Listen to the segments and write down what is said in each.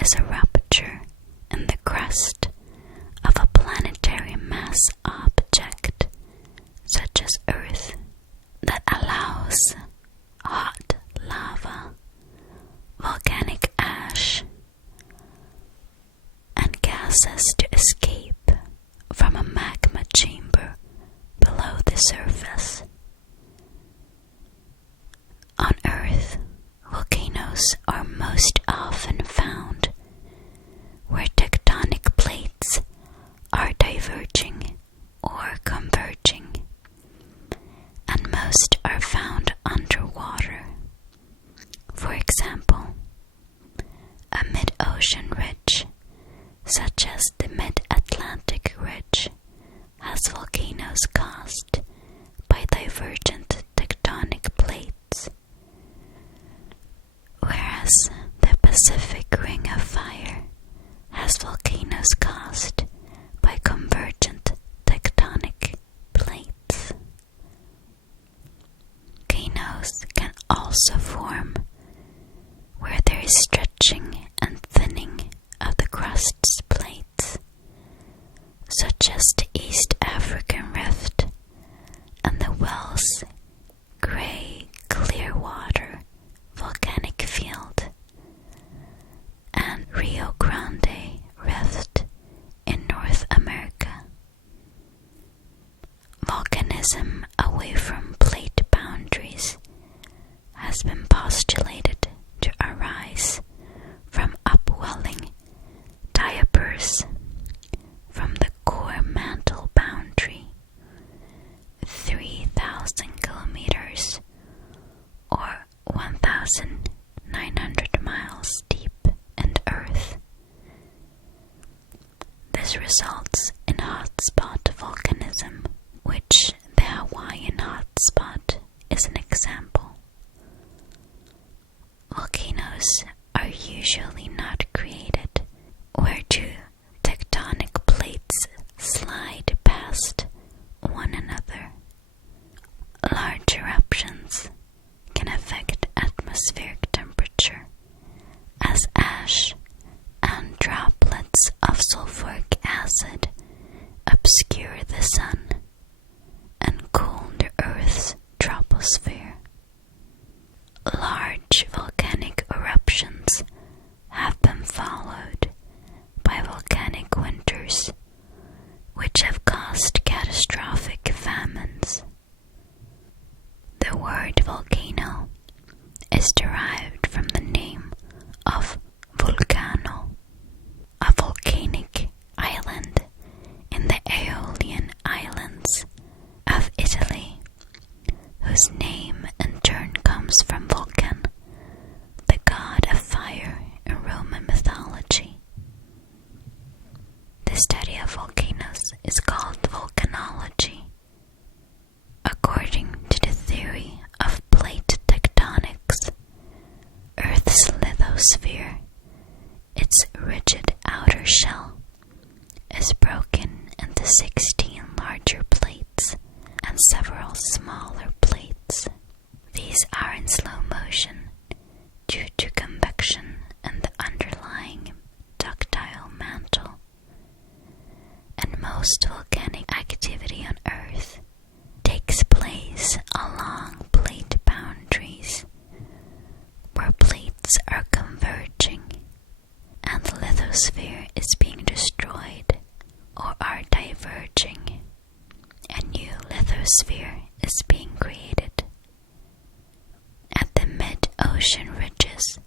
is a rupture in the crust of a planetary mass object, such as Earth, that allows hot lava, volcanic ash, and gases to escape from a magma chamber below the surface. On Earth, volcanoes are most often found where tectonic plates are diverging or converging, and most are found underwater. For example, a mid-ocean ridge, such as the Mid-Atlantic Ridge, has volcanoes caused by divergent tectonic plates, whereas the Pacific Ring of Fire has volcanoes caused by convergent tectonic plates. Volcanoes can also form where there is stretching and thinning of the crust's plates, such as the East African Rift and the Wells Grey Clearwater volcanic field and Rio Grande Rift in North America. Volcanism away from plate boundaries has been postulated to arise from upwelling diapers from the core mantle boundary, 3,000 kilometers or 1,900 miles deep in Earth. This results in hotspot volcanism, which the Hawaiian hotspot is an example. Volcanoes are usually not created where two tectonic plates slide past one another. Large eruptions can affect atmospheric temperature as ash and droplets of sulfuric acid obscure the sun and cool the Earth's troposphere. Large volcanic eruptions have been followed by volcanic winters, which have caused catastrophic famines. The word volcano is derived from the name of Volcano, a volcanic island in the Aeolian Islands of Italy, whose name in turn comes from Vulcan, the god of fire in Roman mythology. The study of volcanoes is called volcanology. According to the theory of plate tectonics, Earth's lithosphere, its rigid outer shell, is broken into 16 larger plates and several smaller plates. These are in slow motion due to convection and the underlying ductile mantle. And most volcanic activity on Earth takes place along plate boundaries, where plates are converging and the lithosphere is being destroyed or are diverging. A new lithosphere is being created. At the mid-ocean ridges,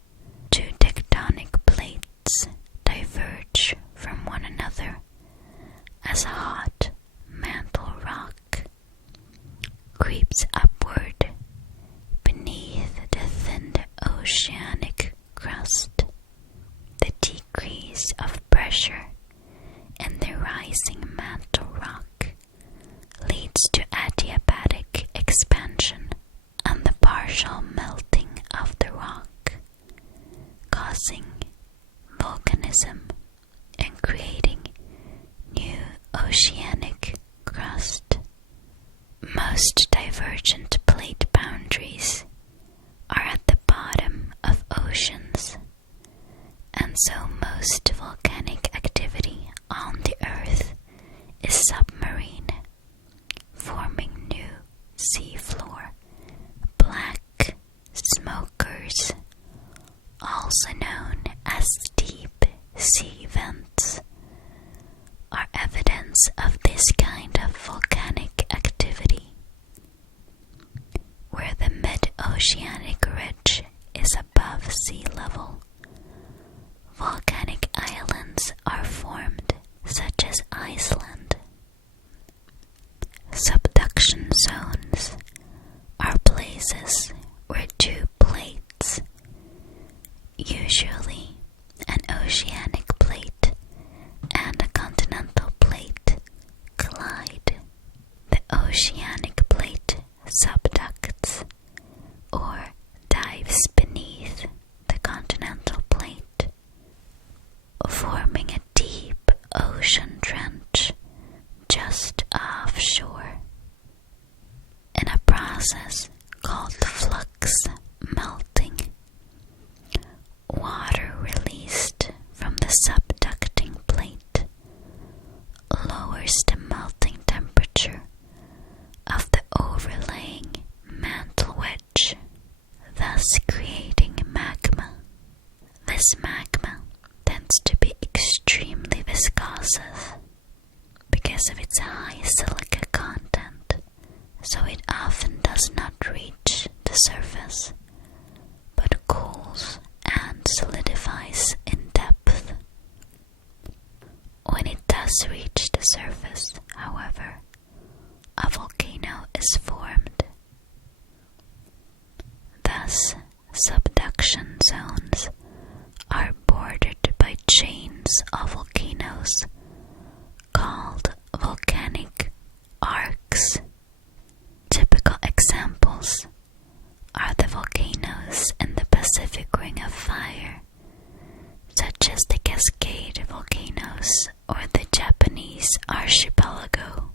two tectonic plates diverge from one another as hot mantle rock creeps upward beneath the thinned oceanic crust. The decrease of pressure in the rising mantle rock leads to adiabatic expansion and the partial melting of the rock, causing volcanism and creating new oceanic crust. Most divergent plate boundaries are at the bottom of oceans, and So most volcanic activity on the Earth is submarine, forming new seafloor, black smokers, also known as deep sea vents, are evidence of this kind of volcanic activity. Where the mid-oceanic ridge is above sea level, volcanic islands are formed, such as Iceland. Subduction zones are places where two plates, usually an oceanic plate and a continental plate, collide. The oceanic plate subducts or dives beneath the continental plate, forming a deep ocean trench just offshore. In a process called flux melting, water released from the subducting plate lowers the melting temperature of the overlaying mantle wedge, thus creating magma. This magma tends to be extremely viscous because of its high silica content, so it often does not reach the surface, but cools and solidifies in depth. When it does reach the surface, however, a volcano is formed. Thus, subduction zones are bordered by chains of volcanoes called volcanic arcs. Typical examples are the volcanoes in the Pacific Ring of Fire, such as the Cascade volcanoes or the Japanese archipelago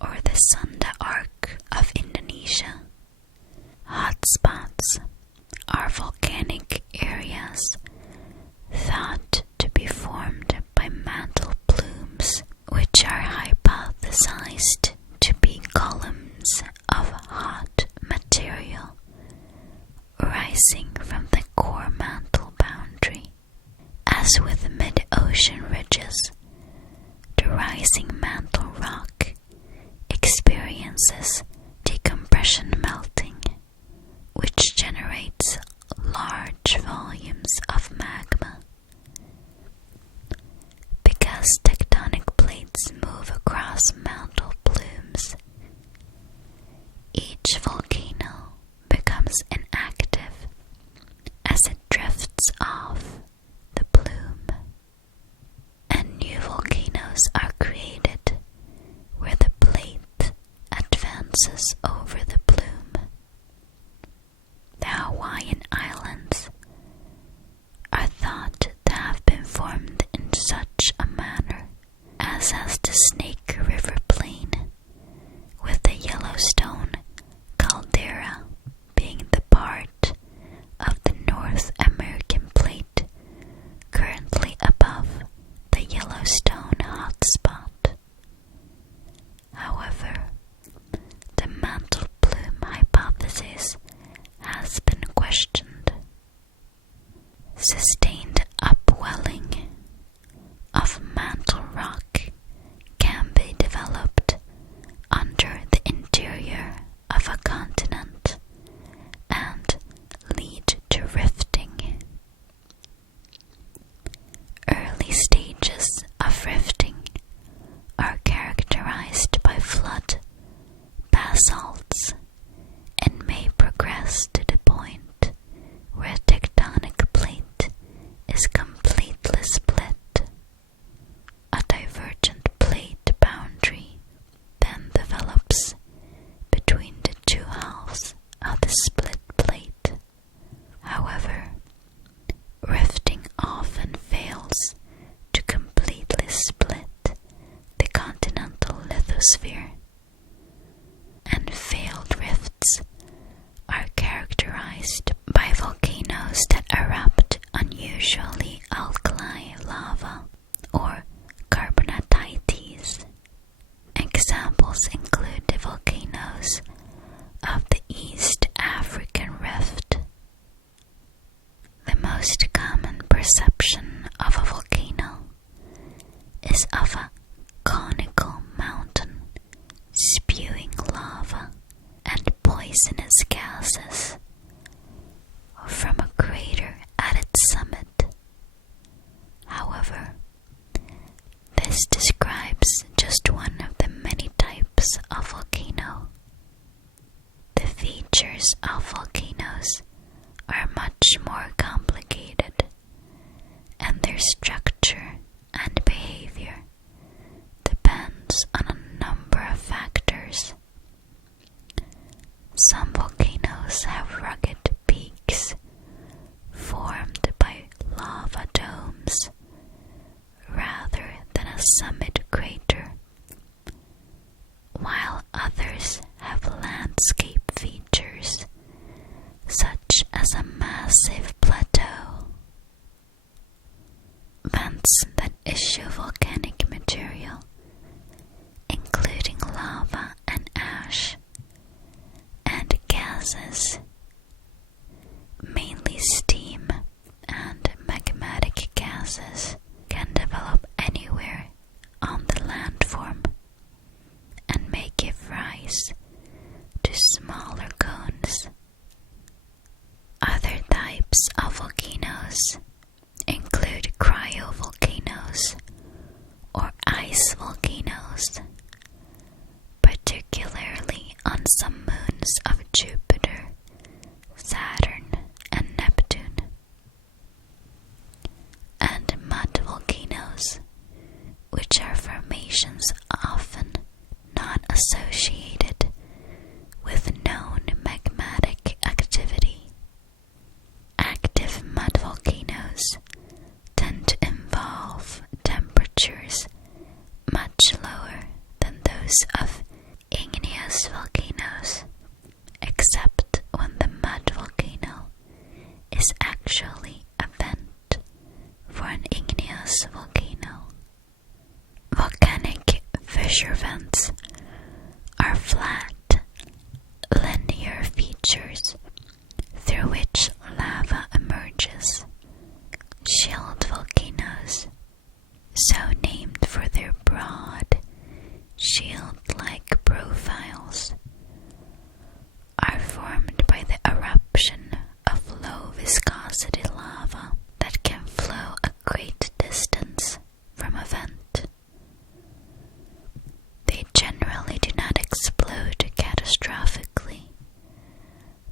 or the Sunda Arc of Indonesia. Hotspots are volcanic areas thought to be formed by mantle plumes, which are hypothesized to be columns of hot material rising from the core mantle boundary. As with mid-ocean ridges, the rising mantle rock experiences decompression melting, which generates large volumes of magma. Because tectonic plates move across mantle plumes, each volcano becomes inactive as it drifts off the plume, and new volcanoes are created where the plate advances over the plume. The Hawaiian Islands This describes just one of the many types of volcano. The features of volcanoes are much more complicated, and their structure and behavior depends on a number of factors. Some volcanoes have rugged peaks formed by lava domes rather than a summit crater, while others have landscape features such as a massive plateau. Vents that issue volcanic material, including lava and ash, and gases, mainly steam and magmatic gases, can develop anywhere on the landform and may give rise to smaller cones. Other types of volcanoes include cryovolcanos or ice volcanoes, particularly on some moons of Jupiter, Saturn, and Neptune, and mud volcanoes, which are formations often not associated with known magmatic activity. Active mud volcanoes tend to involve temperatures much lower than those of igneous volcanoes, except when the mud volcano is actually a vent for an igneous volcano. Volcanic fissure vents are flat, linear features through which lava emerges. Shield volcanoes, so named for their broad, shield-like profiles, are formed by the eruption of low viscosity lava that can flow a great distance from a vent. They generally do not explode catastrophically,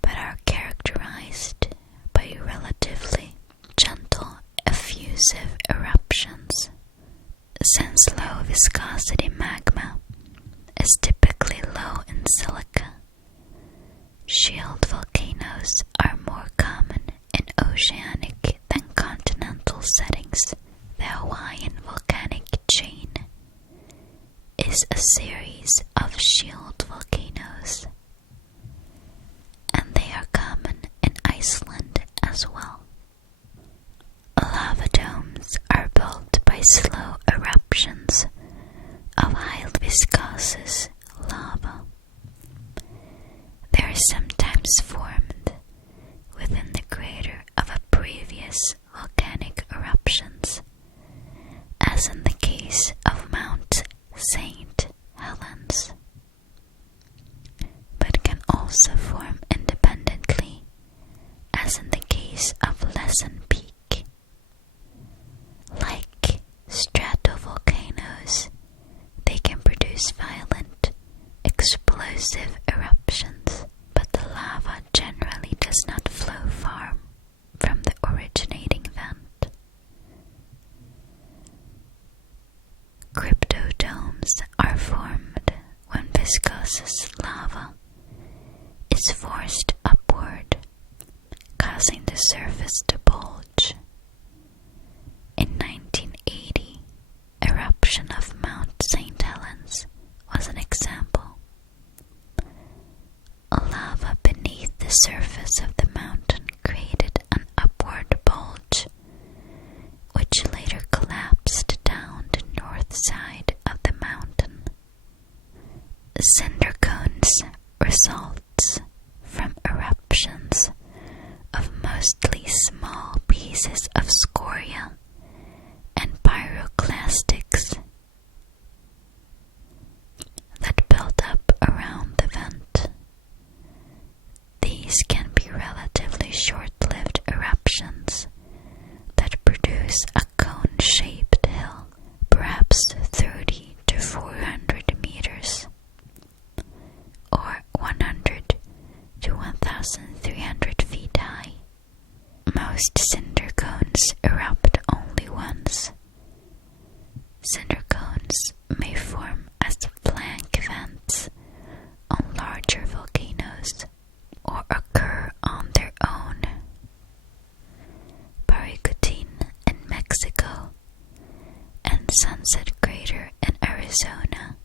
but are characterized by relatively gentle effusive eruptions. Since low viscosity magma is typically low in silica, shield volcanoes are more common in oceanic than continental settings. The Hawaiian volcanic chain is a series of shield volcanoes, and they are common in Iceland as well. Lava domes are built by slow eruptions of high viscous lava. They are sometimes formed within the crater of a previous volcanic eruptions, as in the case of Mount St. Helens, but can also form independently, as in the case of Lesson Peak. Like stratovolcanoes, they can produce violent, explosive eruptions, but the lava generally does not flow far from the originating vent. Cryptodomes are formed when viscous lava is forced upward, causing the surface to bulge. In 1980, eruption of Mount St. Helens was an example. Lava beneath the surface of the mountain created an upward bulge, which later collapsed down the north side of the mountain. Cinder cones results from eruptions of mostly small pieces of scoria and pyroclastics that build up around the vent. These can be relatively short-lived eruptions that produce a cone-shaped hill, perhaps 30 Sunset Crater in Arizona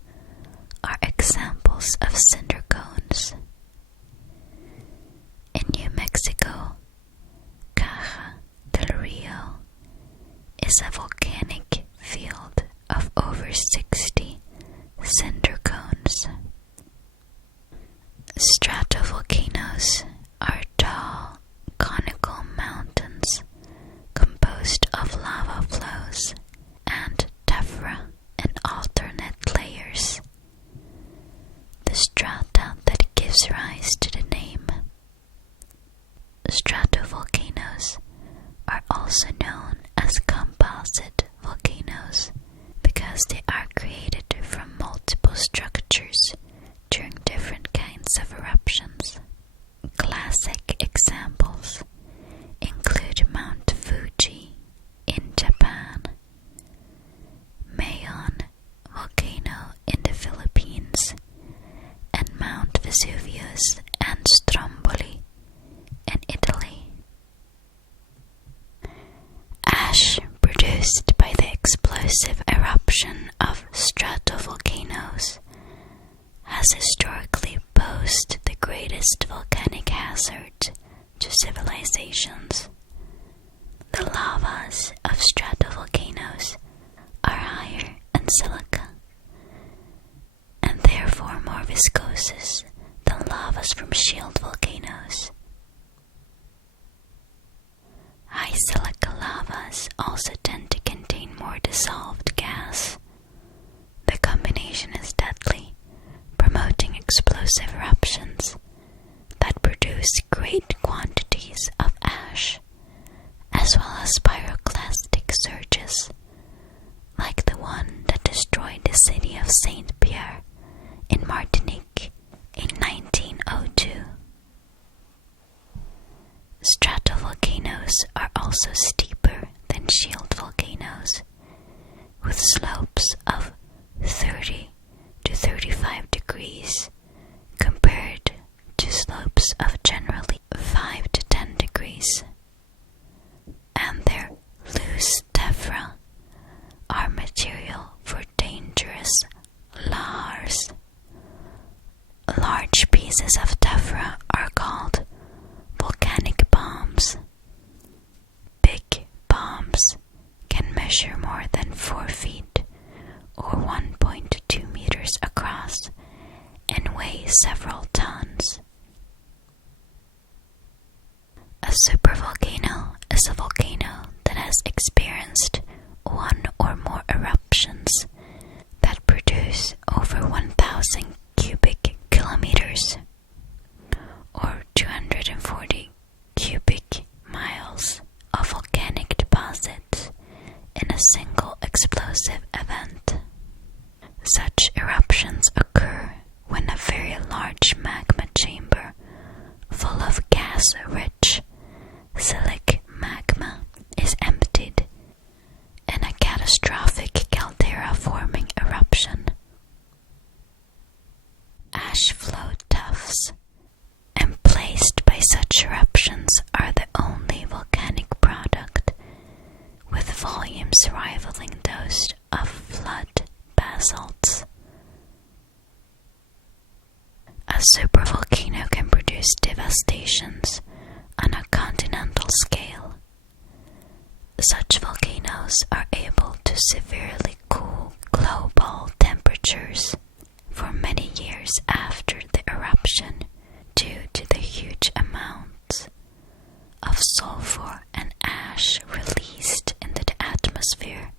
are examples of cinder cones. In New Mexico, Caja del Rio is a volcanic field of over 60 cinder cones. Stratovolcanoes are tall, conical mountains composed of lava flows and tephra in alternate layers. The strata that gives rise to the name. Stratovolcanoes are also known as composite volcanoes because they are created from multiple structures during different kinds of eruptions. Classic examples include Mount Fuji in Japan, Mayon volcano in the Philippines, and Mount Vesuvius and Stromboli in Italy. Ash produced by the explosive eruption of stratovolcanoes has historically posed the greatest volcanic hazard to civilizations. The lavas of stratovolcanoes are higher in silica and therefore more viscous than lavas from shield volcanoes. High silica lavas also tend to contain more dissolved gas. The combination is deadly, promoting explosive eruptions that produce great quantities of ash, as well as pyroclastic surges, like the one that destroyed the city of Saint-Pierre in Martinique in 1902. Stratovolcanoes are also steeper than shield volcanoes, with slopes of 30 to 35 degrees compared to slopes of generally 5 to 10 degrees. And their loose tephra are material for dangerous lahars. Large pieces of tephra are called volcanic bombs. Big bombs can measure more than 4 feet or 1.2 meters across and weigh several tons. A supervolcano is a volcano that has experienced one or more eruptions that produce over 1,000 cubic kilometers or 240 cubic miles of volcanic deposits in a single explosive event. Such eruptions occur when a very large magma chamber full of gas-rich silic magma is emptied in a catastrophic caldera-forming eruption. Ash flow tufts emplaced by such eruptions are the only volcanic product, with volumes rivaling those of flood basalts. A supervolcano can produce devastations on a continental scale. Such volcanoes are able to severely cool global temperatures for many years after the eruption due to the huge amounts of sulfur and ash released into the atmosphere.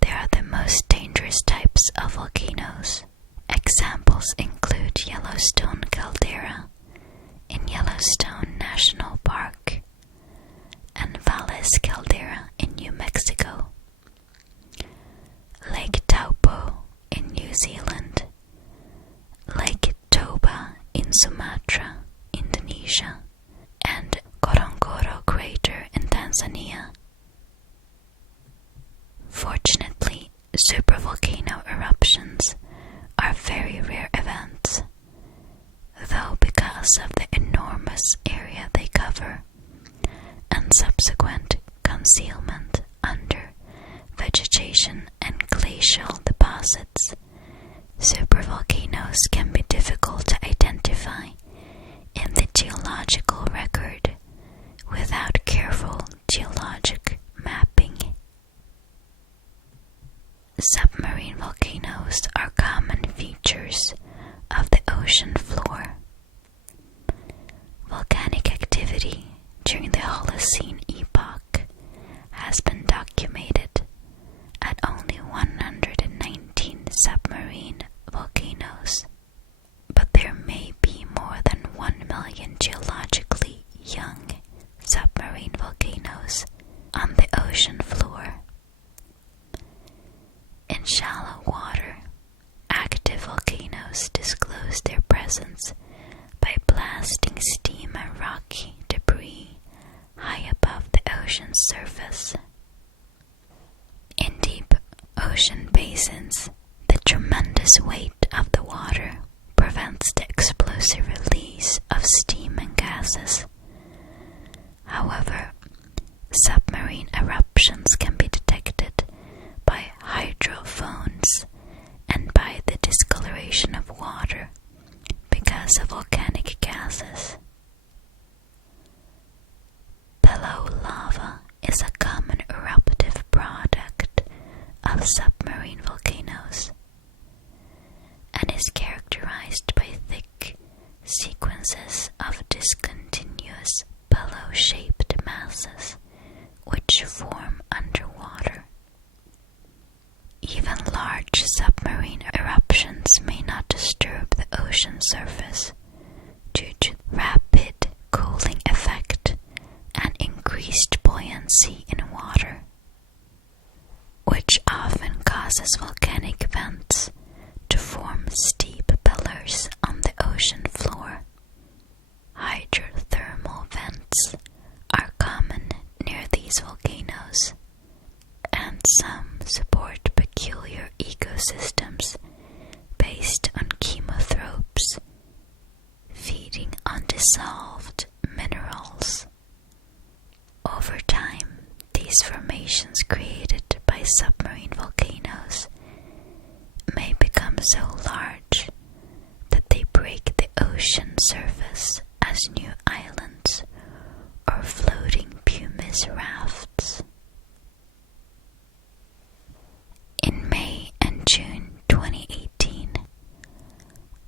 They are the most dangerous types of volcanoes. Examples include Yellowstone caldera in Yellowstone National Park and Valles caldera in New Mexico, Lake Taupo in New Zealand, Lake Toba in Sumatra, Indonesia, and Ngorongoro crater in Tanzania. Fortunately, supervolcano eruptions are very rare events, though because of the enormous area they cover and subsequent concealment under vegetation Subglacial deposits, supervolcanoes can be difficult to identify in the geological record without careful geologic mapping. Submarine volcanoes are common features of the ocean floor. Volcanic activity during the Holocene epoch has been documented at only 119 submarine volcanoes, but there may be more than 1 million geologically young submarine volcanoes on the ocean floor. In shallow water, active volcanoes disclose their presence by blasting steam and rocky debris high above the ocean's surface. In deep ocean basins, the tremendous weight of the water prevents the explosive release of steam and gases. However, submarine eruptions can be detected by hydrophones and by the discoloration of water because of volcanic gases. Pillow lava is a common eruptive product of submarine volcanoes and is characterized by thick sequences of discontinuous pillow-shaped masses which form underwater. Even large submarine eruptions may not disturb the ocean surface due to rapid cooling effect and increased buoyancy in water, which often causes volcanic vents to form steep pillars on the ocean floor. Hydrothermal vents are common near these volcanoes, and some support peculiar ecosystems based on chemothropes, feeding on dissolved minerals. Over time, these formations created by submarine volcanoes may become so large that they break the ocean surface as new islands or floating pumice rafts. In May and June 2018,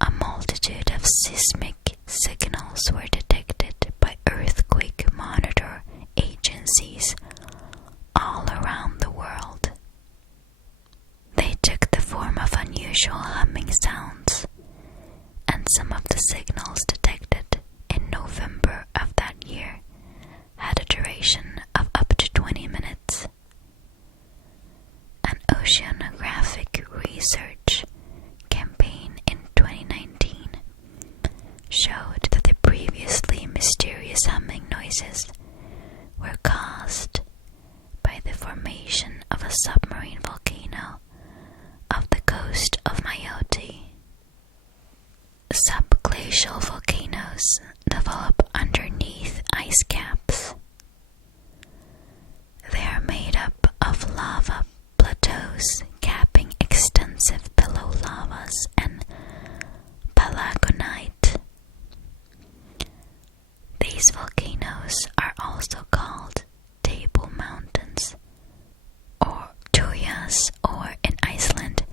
a multitude of seismic signals were detected by earthquake monitor agencies all around the world. They took the form of unusual humming sounds, and some of the signals detected in November of that year had a duration of up to 20 minutes. An oceanographic research campaign in 2019 showed that the previously mysterious humming noises were caused by the formation of a submarine volcano off the coast of Mayotte. Subglacial volcanoes develop underneath ice caps. They are made up of lava plateaus capping extensive pillow lavas and palagonite. These volcanoes are also called table mountains, or tuyas, or in Iceland,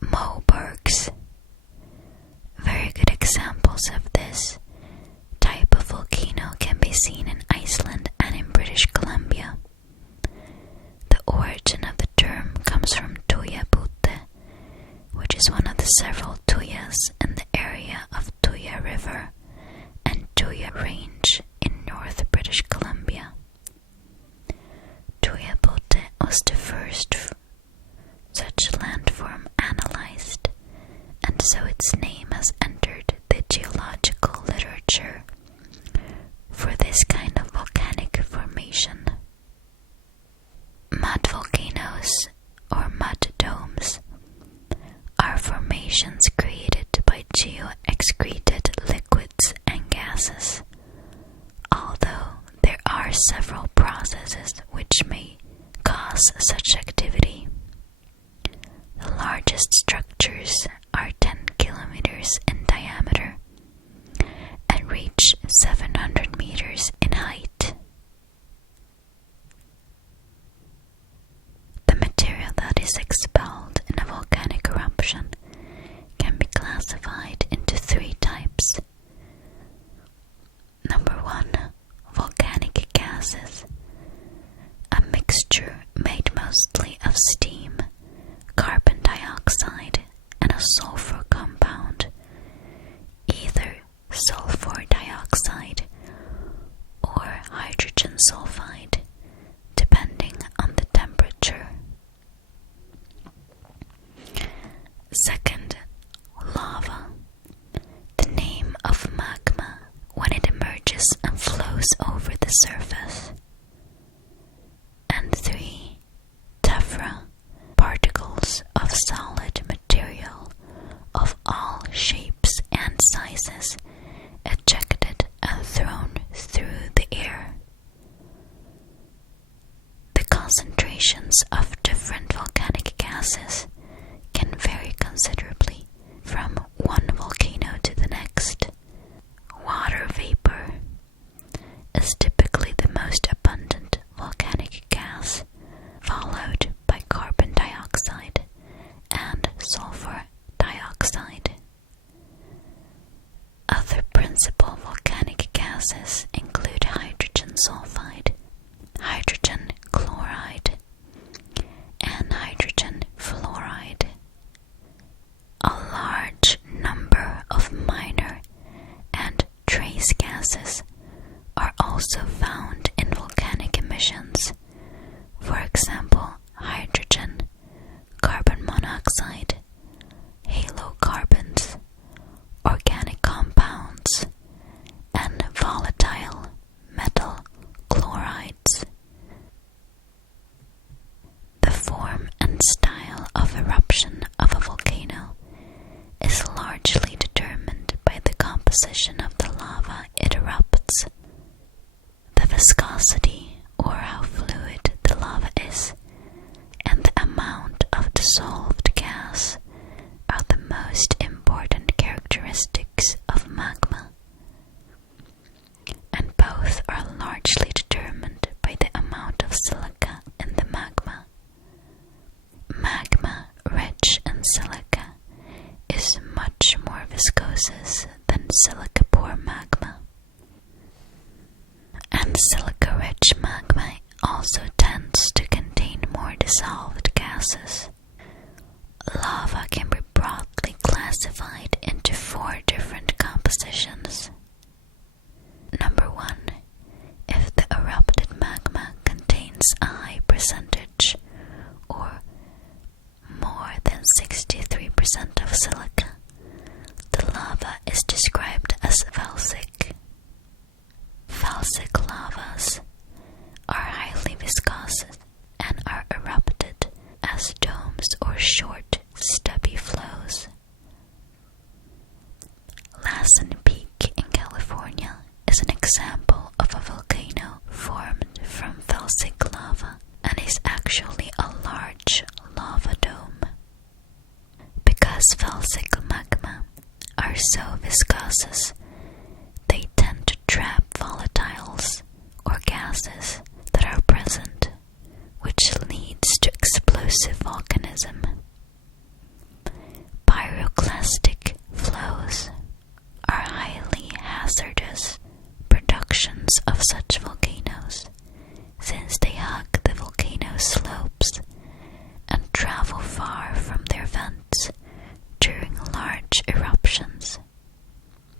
mobergs. Very good examples of this type of volcano can be seen in Iceland and in British Columbia. The origin of the term comes from Tuya Butte, which is one of the several tuyas in the area of Tuya River and Tuya Range in North British Columbia. Tuya Butte was the first such landform analyzed, and so its name has entered the geological literature for this kind of volcanic formation. Mud volcanoes, or mud domes, are formations created by geo-excreted liquids and gases, although there are several processes which may cause such activity. The largest structures are 10 kilometers in diameter and reach 700 meters in height. The material that is expelled in a volcanic eruption can be classified into 3 types. Number 1, volcanic gases, a mixture made mostly of steam, carbon dioxide, and a sulfur compound, either sulfur dioxide or hydrogen sulfide, depending on the temperature. Second, lava, the name of magma when it emerges and flows over the surface. And 3, Tephra, particles of solid material of all shapes and sizes ejected and thrown through the air. The concentrations of different volcanic gases can vary considerably from one volcano to the next. Water vapor is typically the most abundant volcanic gas, followed by carbon dioxide and sulfur dioxide. Other principal volcanic gases include hydrogen sulfide, hydrogen chloride, and hydrogen fluoride. A large number of minor and trace gases are also found in volcanic emissions. For example, hydrogen, carbon monoxide, halocarbons, organic compounds, and volatile metal chlorides. The form and style of eruption of a volcano is largely determined by the composition of the lava it erupts. The viscosity, or how fluid the lava is, and the amount of dissolved gas are the most important characteristics of magma, and both are largely determined by the amount of silica in the magma. Magma rich in silica is much more viscous than silica-poor magma. And silica-rich magma also tends to contain more dissolved gases. Lava can be broadly classified into 4 different compositions. Number 1, if the erupted magma contains a high percentage, or more than 63% of silica, the lava is described as felsic. Felsic lavas are highly viscous and are erupted as domes or short, stubby flows. Lassen Peak in California is an example of a volcano formed from felsic lava and is actually a large lava dome. Because felsic magma are so viscous, they tend to trap volatiles or gases that are present, which leads to explosive volcanism. Pyroclastic flows are highly hazardous productions of such volcanoes, since they hug the volcano slopes and travel far from their vents during large eruptions.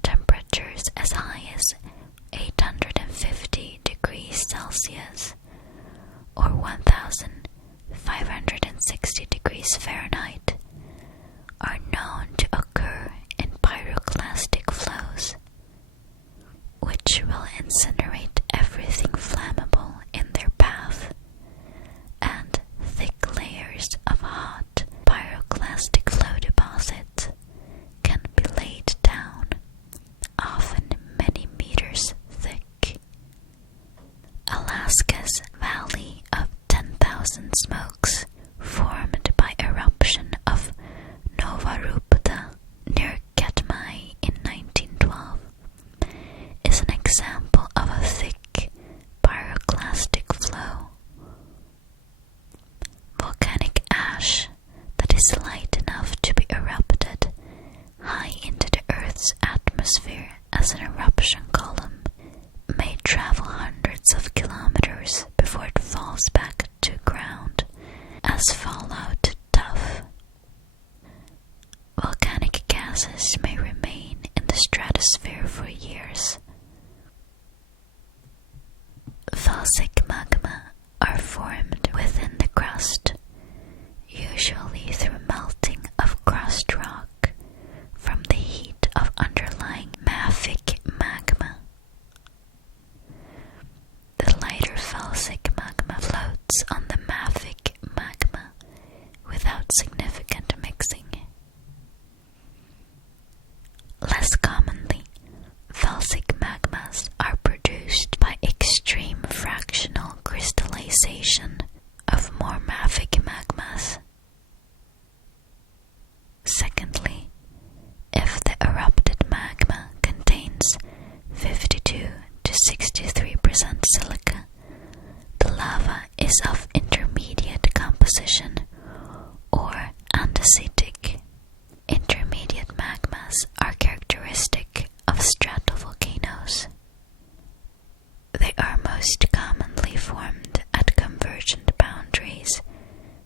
Temperatures as high as 850 degrees Celsius or 1560 degrees Fahrenheit more mafic magmas. Secondly, if the erupted magma contains 52 to 63% silica, the lava is of intermediate composition or andesitic. Intermediate magmas are characteristic of stratovolcanoes. They are most commonly formed at convergent boundaries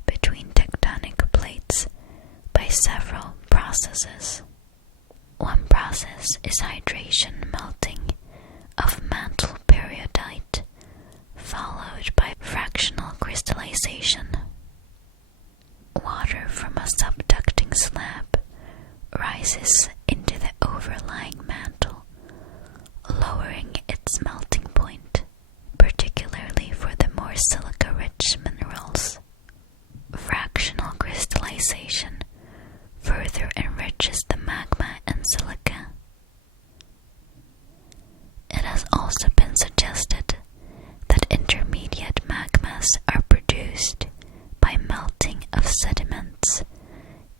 between tectonic plates by several processes. One process is hydration melting of mantle periodite, followed by fractional crystallization. Water from a subducting slab rises into the overlying mantle, lowering its melting point, particularly for the more silica-rich minerals. Fractional crystallization further enriches the magma and silica. It has also been suggested that intermediate magmas are produced by melting of sediments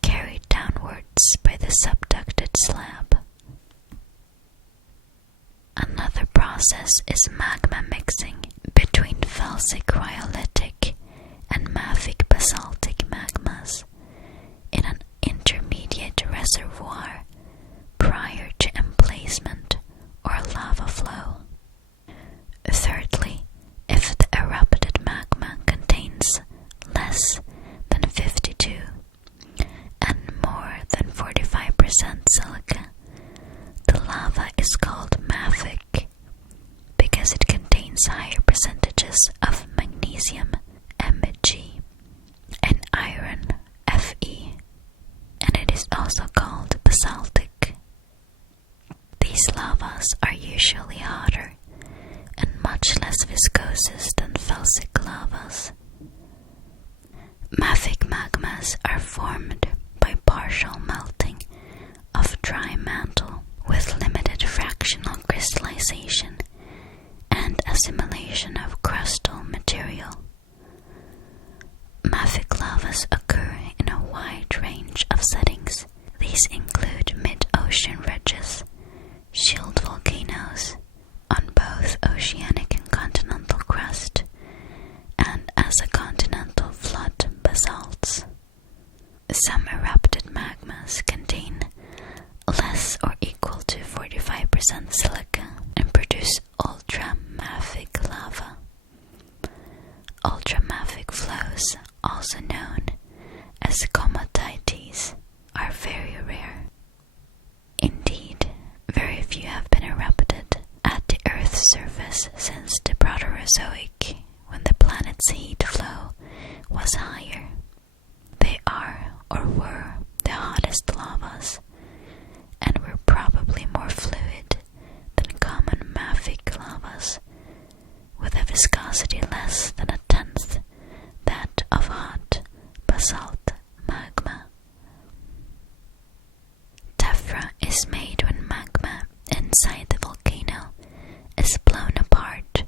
carried downwards by the subducted slab. Another process is magma mixing between felsic rhyolitic and mafic basaltic magmas in an intermediate reservoir prior to emplacement or lava flow. Thirdly, if the erupted magma contains less than 52 and more than 45% silica, the lava is called mafic because it contains higher percentages of magnesium Mg and iron Fe, and it is also called basaltic. These lavas are usually hotter and much less viscous than felsic lavas. Mafic magmas are formed by partial melting of dry mantle with limited fractional crystallization and assimilation of crustal material. Mafic lavas occur in a wide range of settings. These include mid-ocean ridges, shield volcanoes on both oceanic and continental crust, and as a continental flood basalts. Some erupted magmas contain less or equal to 45% silica and produce ultramafic lava. Ultramafic flows, also known as composites, are very rare. Indeed, very few have been erupted at the Earth's surface since the Proterozoic, when the planet's heat flow was higher. They are, or were, the hottest lavas, and were probably more fluid than common mafic lavas, with a viscosity less than a tenth that of hot basalt magma. Tephra is made when magma inside the volcano is blown apart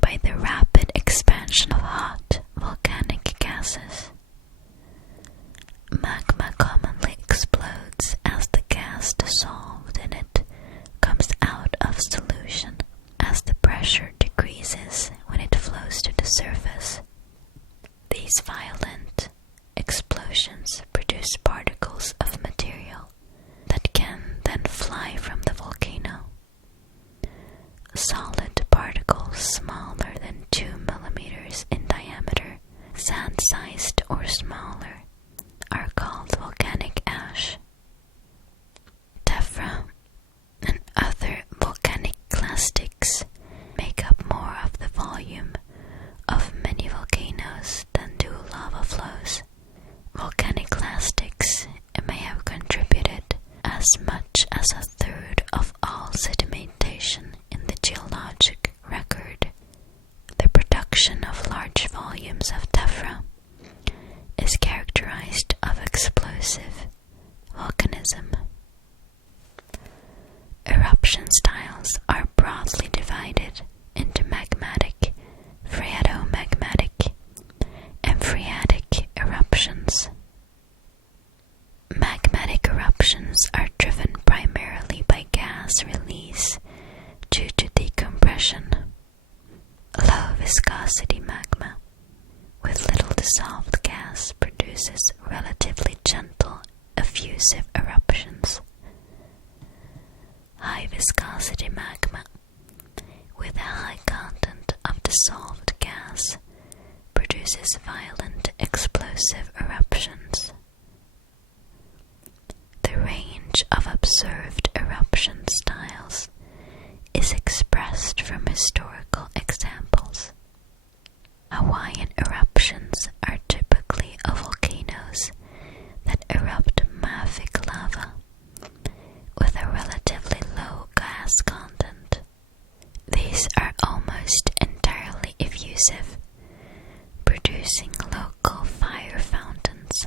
by the rapid expansion of hot volcanic gases. Magma commonly explodes as the gas dissolved in it comes out of solution, as the pressure decreases when it flows to the surface. These violent explosions produce particles of material that can then fly from the volcano. Solid particles smaller than 2 millimeters in diameter, sand-sized or smaller, are called volcanic ash. Tephra and other volcanic clastics make up more of the volume of many volcanoes than do lava flows. Volcanic clastics may have contributed as much as a third of all sedimentation in the geologic record. The production of large volumes of tephra is characterized of explosive volcanism. Eruption styles are broadly divided into magmatic, phreatomagmatic, dissolved gas produces relatively gentle, effusive eruptions. High viscosity magma with a high content of dissolved gas produces violent, explosive eruptions. The range of observed eruption styles is expressed from historical examples. Hawaiian eruptions are typically of volcanoes that erupt mafic lava with a relatively low gas content. These are almost entirely effusive, producing local fire fountains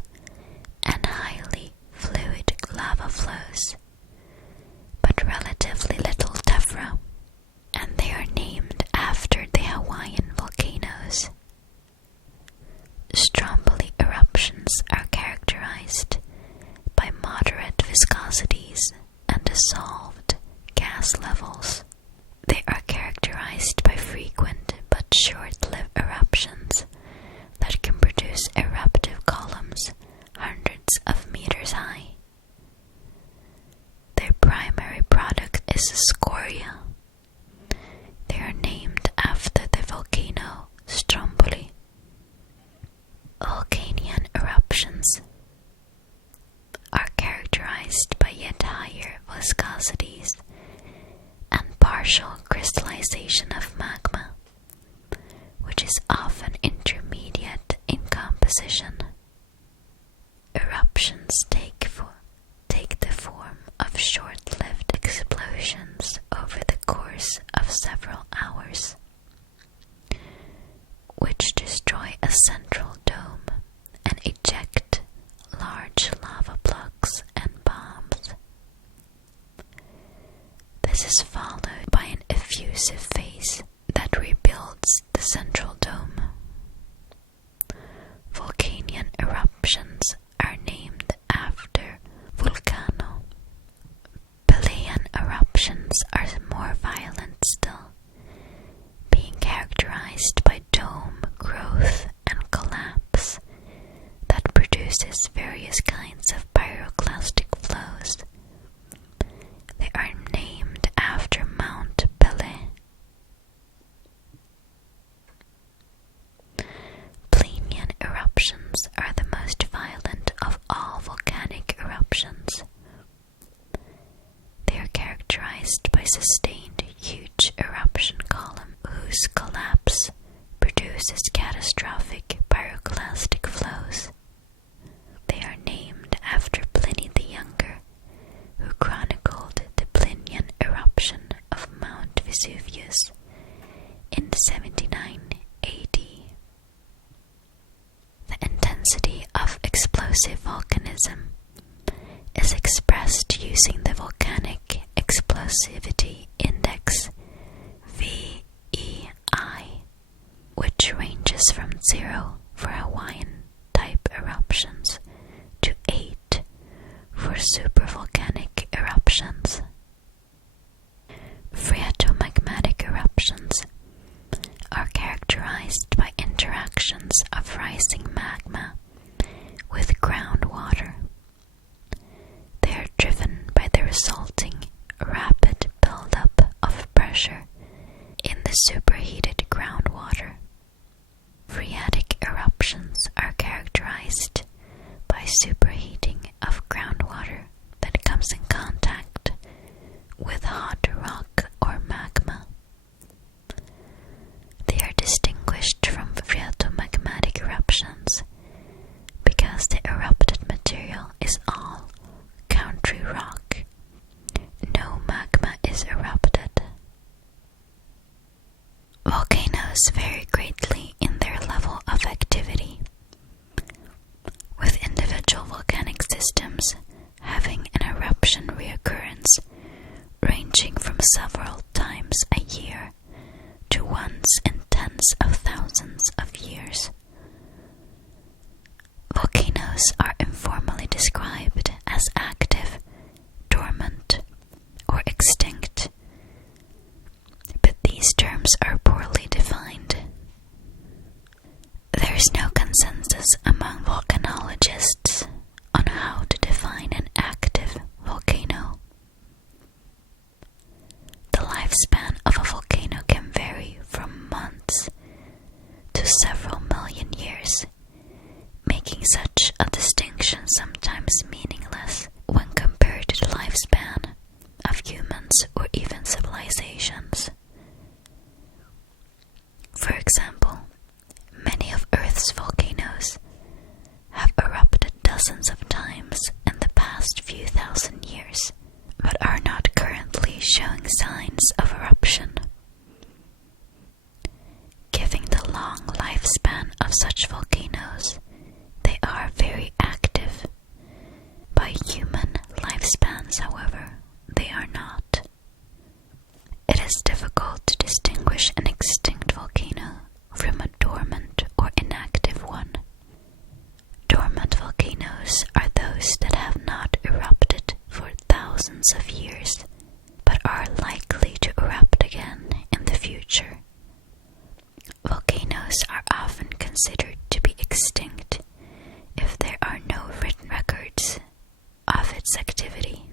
and highly fluid lava flows, but relatively little Tephra, and they are named after the Hawaiian volcanoes. Stromboli eruptions are characterized by moderate viscosities and dissolved gas levels. They are characterized by frequent but short-lived eruptions that can produce eruptive columns hundreds of meters high. Their primary product is scoria. They are named after the volcano Stromboli. Volcanian eruptions are characterized by yet higher viscosities and partial crystallization of magma, which is often intermediate in composition. Eruptions take the form of short-lived explosions over the course of several hours, which destroy a central dome and eject large lava blocks and bombs. This is followed by an effusive phase that rebuilds the central dome. Volcanian eruptions are named after Volcano. Pelean eruptions are more violent still, being characterized by dome growth and collapse that produces various kinds of pyroclastic flows. They are named after Mount Pelée. Plinian eruptions are the most violent of all volcanic eruptions. They are characterized by sustained huge eruption column whose collapse produces catastrophic pyroclastic flows. They are named after Pliny the Younger, who chronicled the Plinian eruption of Mount Vesuvius in 79 AD. The intensity of explosive volcanism is expressed using the Volcanic Explosivity Index VEI, which ranges from 0 for Hawaiian type eruptions to 8 for supervolcanic eruptions. Phreatomagmatic eruptions are characterized by interactions of rising magma with groundwater. They are driven by the resulting rapid buildup of pressure in the superheated groundwater. Phreatic eruptions are characterized by superheating of groundwater that comes in contact with hot rock or magma. They are distinguished from phreatomagmatic eruptions consensus among volcanologists on how to define an active volcano. The lifespan of a volcano can vary from months to several million years, making such a distinction sometimes meaningless when compared to the lifespan of humans or even civilizations. For example, many of Earth's volcanoes have erupted dozens of times in the past few thousand years, but are not currently showing signs of eruption. Given the long lifespan of such volcanoes, they are very active. By human lifespans, however, they are not. It is difficult to distinguish an extinct volcano from a dormant or inactive one. Dormant volcanoes are those that have not erupted for thousands of years, but are likely to erupt again in the future. Volcanoes are often considered to be extinct if there are no written records of its activity.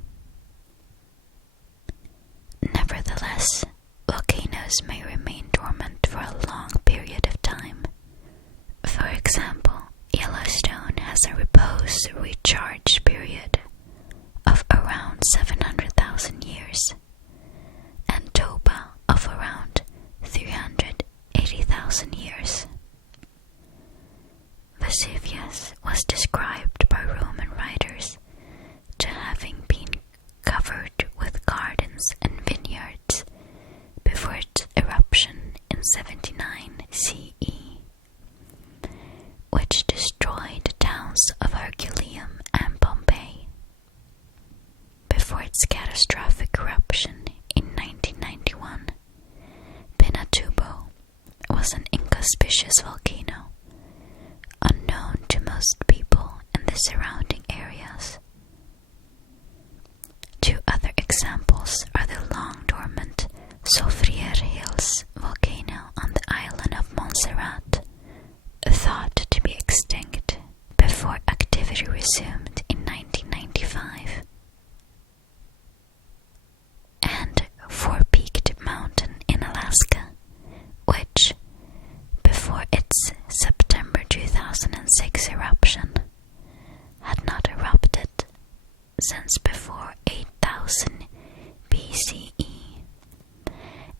Nevertheless, volcanoes may remain dormant for a long period of time. For example, Yellowstone has a repose recharge period of around 700,000 years, and Toba of around 380,000 years. Vesuvius was described by Roman writers to having been covered with gardens and vineyards before its eruption in 79 CE, which destroyed the towns of Herculaneum and Pompeii. Before its catastrophic eruption in 1991, Pinatubo was an inconspicuous volcano, unknown to most people in the surrounding areas. Two other examples are the long-dormant Soufriere Hills volcano on the island of Montserrat, thought to be extinct before activity resumed in 1995, and Four-Peaked Mountain in Alaska, which, before its September 2006 eruption, had not erupted since before 8000 BCE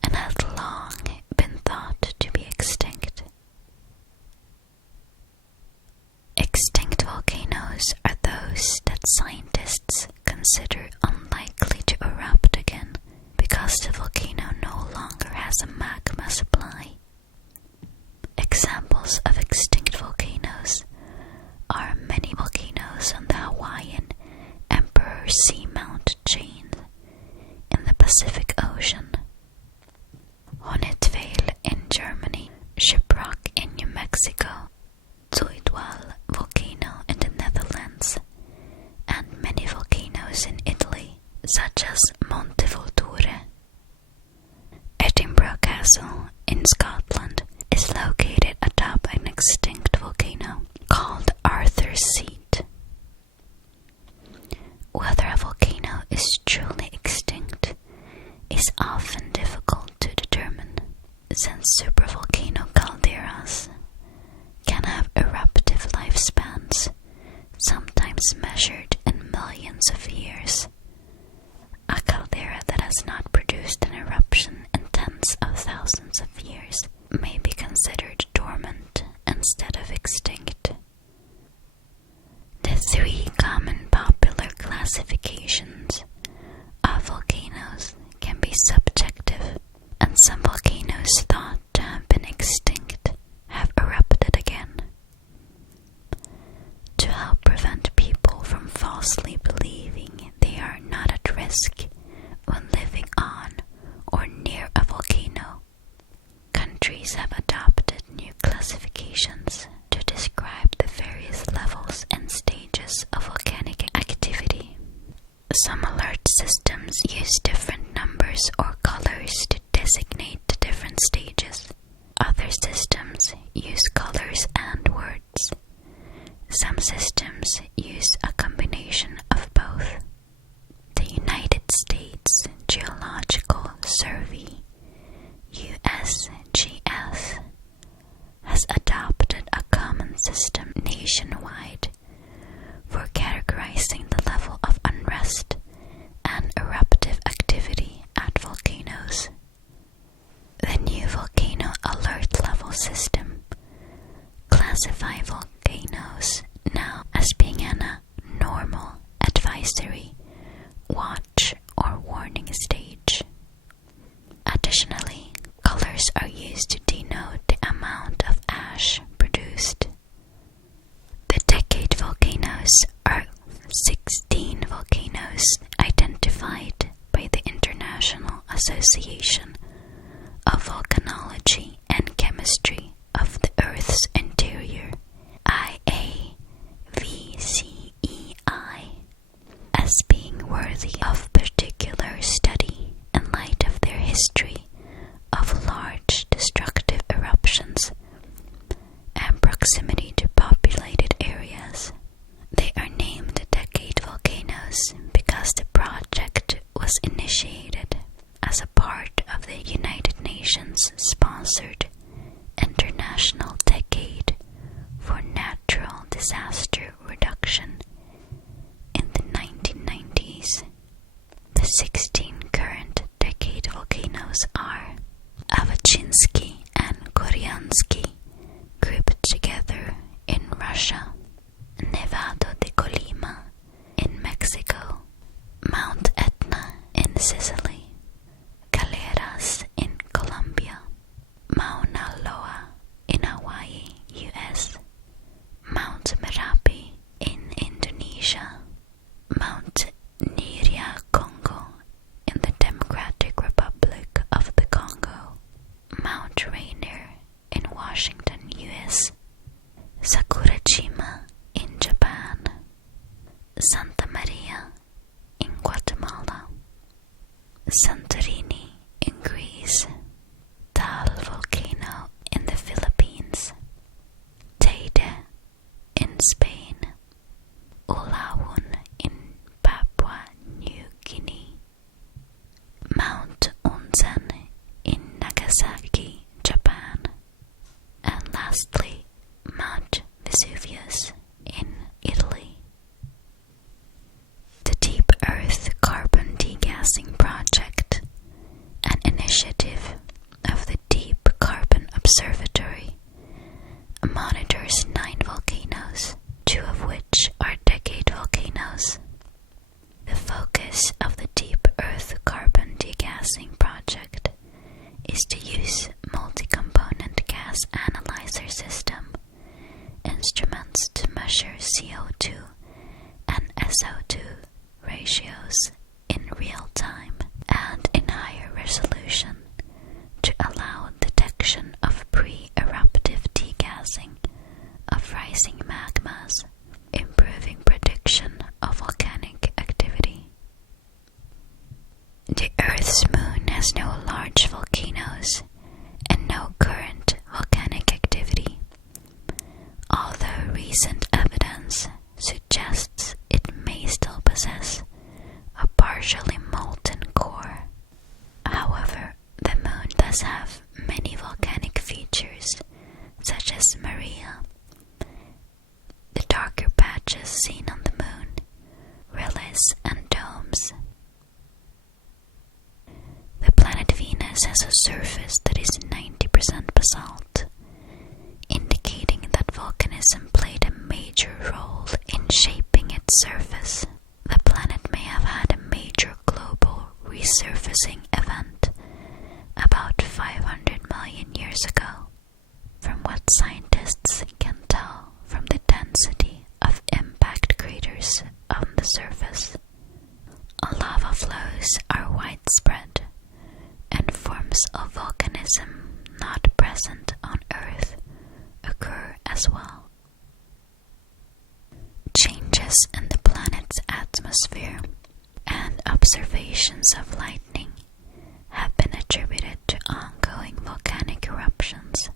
and had long been thought to be extinct. Extinct volcanoes are those that scientists consider unlikely to erupt again because the volcano no longer has a magma supply. Examples of extinct volcanoes are many volcanoes on the Hawaiian Emperor Seamount chain in the Pacific Ocean, Honnetveil in Germany, Shiprock in New Mexico, Zuidwal volcano in the Netherlands, and many volcanoes in Italy, such as Monte Volture. Edinburgh Castle in Scotland is located atop an extinct volcano called Arthur's Seat. Whether a volcano is truly extinct is often difficult to determine, since supervolcano calderas can have eruptive lifespans, sometimes measured in millions of years. A caldera that has not produced an eruption in tens of thousands of years may be considered dormant instead of extinct. The three common popular classifications of volcanoes can be subjective, and some volcanoes thought to have been extinct have erupted again. To help prevent people from falsely believing Supervolcanoes, now as being in a normal advisory, watch, or warning stage. Additionally, colors are used to denote the amount of ash produced. The decade volcanoes are 16 volcanoes identified by the International Association of Volcanology and Chemistry of the Earth's Interior, IAVCEI, as being worthy of particular study in light of their history of large destructive eruptions and proximity to populated areas. They are named decade volcanoes because the project was initiated as a part of the United Nations sponsored International Decade for Natural Disaster Reduction in the 1990s. The 16 current decade volcanoes are Avachinsky and Koryansky, grouped together in Russia, Nevado de Colima in Mexico, Mount Etna in Sicily, Caleras in Colombia, Mauna Loa in Hawaii, US, Mount Merapi in Indonesia, Mount Niria Congo in the Democratic Republic of the Congo, Mount Rainier in Washington, US, Sakurajima in Japan, Santa Maria in Guatemala, Santorini in Greece, Tal Volcano in the Philippines, Teide in Spain, Ulawun in Papua New Guinea, Mount Unzen in Nagasaki, Japan, and lastly, Mount Vesuvius in Italy. The Deep Earth Carbon Degassing Project, an initiative of the Deep Carbon Observatory, monitors 9 volcanoes, 2 of which are decade volcanoes. The focus of the Deep Earth Carbon Degassing Project is to use multi-component gas analyzer system instruments to measure CO2 and SO2 ratios in real time and in higher resolution to allow detection of pre-eruptive degassing of rising magmas, improving prediction of volcanic activity. The Earth's moon has no large volcanoes and no current volcanic activity, although recent evidence suggests it may still possess a partially molten core. However, the moon does have many volcanic features, such as Maria, the darker patches seen on the moon, rilles, and domes. The planet Venus has a surface that is 90% basalt, indicating that volcanism played a major role in shaping its surface. The planet may have had a major global resurfacing event about 500 million years ago, from what scientists can tell from the density of impact craters on the surface. Lava flows are widespread, and forms of volcanism not present on Earth occur as well. Changes in the planet's atmosphere and observations of lightning have been attributed to ongoing volcanic eruptions,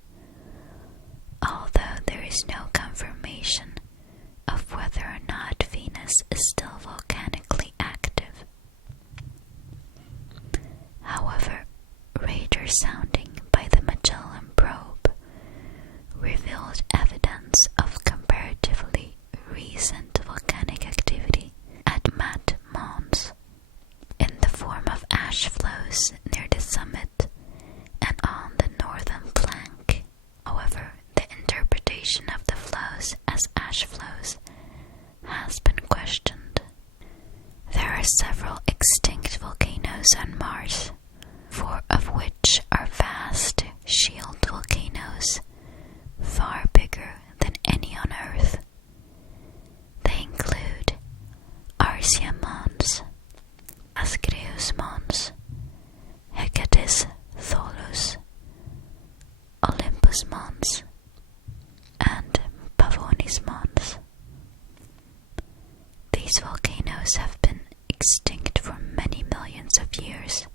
although there is no confirmation of whether or not Venus is still volcanically active. However, radar sounding by the Magellan probe revealed evidence of comparatively recent volcanic activity at Mat Mons, in the form of ash flows near the summit and on the northern flank. However, the interpretation of the ash flows has been questioned. There are several extinct volcanoes on Mars, 4 of which are vast shield volcanoes, far bigger than any on Earth. They include Arsia Mons, Asclepius Mons, Hecates Tholus, Olympus Mons, and Pavonis Mons. These volcanoes have been extinct for many millions of years,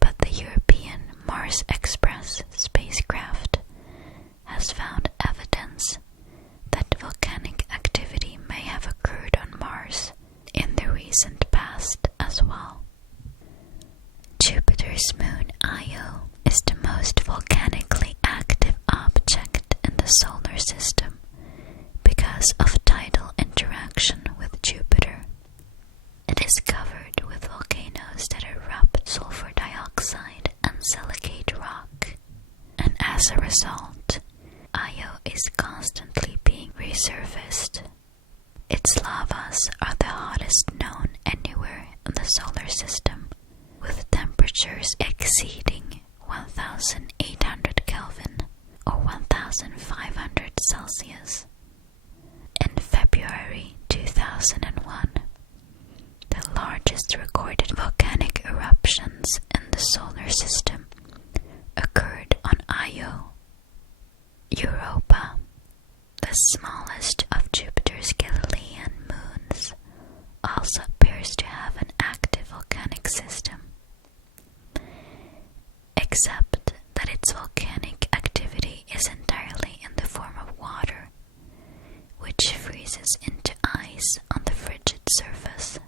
but the European Mars Express spacecraft has found evidence that volcanic activity may have occurred on Mars in the recent past as well. Jupiter's moon Io is the most volcanically active object in the solar system because of tidal interaction with Jupiter. It is covered with volcanoes that erupt sulfur dioxide and silicate rock, and as a result, Io is constantly being resurfaced. Its lavas are the hottest known anywhere in the solar system, with temperatures exceeding 1800 Kelvin or 1500 Celsius. In February 2001, the largest recorded volcanic eruptions in the solar system occurred on Io. Europa, the smallest of Jupiter's Galilean moons, also appears to have an active volcanic system, except that its volcanic activity is entirely in the form of water, which freezes into ice on the frigid surface.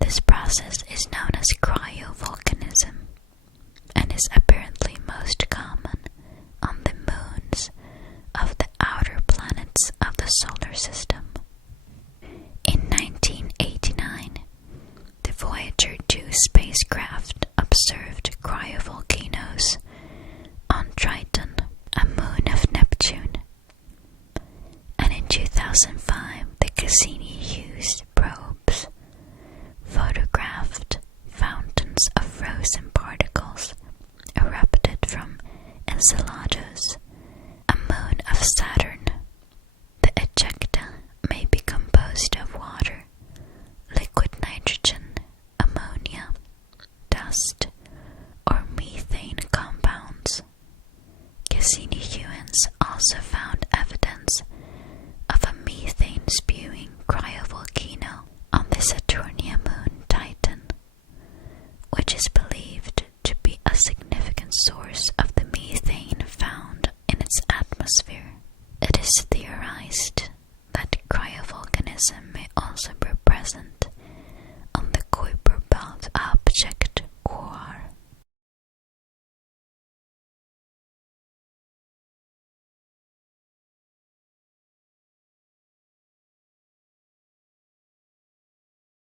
This process is known as cryovolcanism and is apparently most common on the moons of the outer planets of the solar system. In 1989, the Voyager 2 spacecraft observed cryovolcanoes on Triton, a moon of Neptune. And in 2005, the Cassini-Hughes probes photographed fountains of frozen particles erupted from Enceladus, a moon of Saturn. The ejecta may be composed of water, liquid nitrogen, ammonia, dust, or methane compounds. Cassini-Hughes also found evidence of a methane-spewing cryovolcano on the Saturnian moon Titan, which is believed to be a significant source of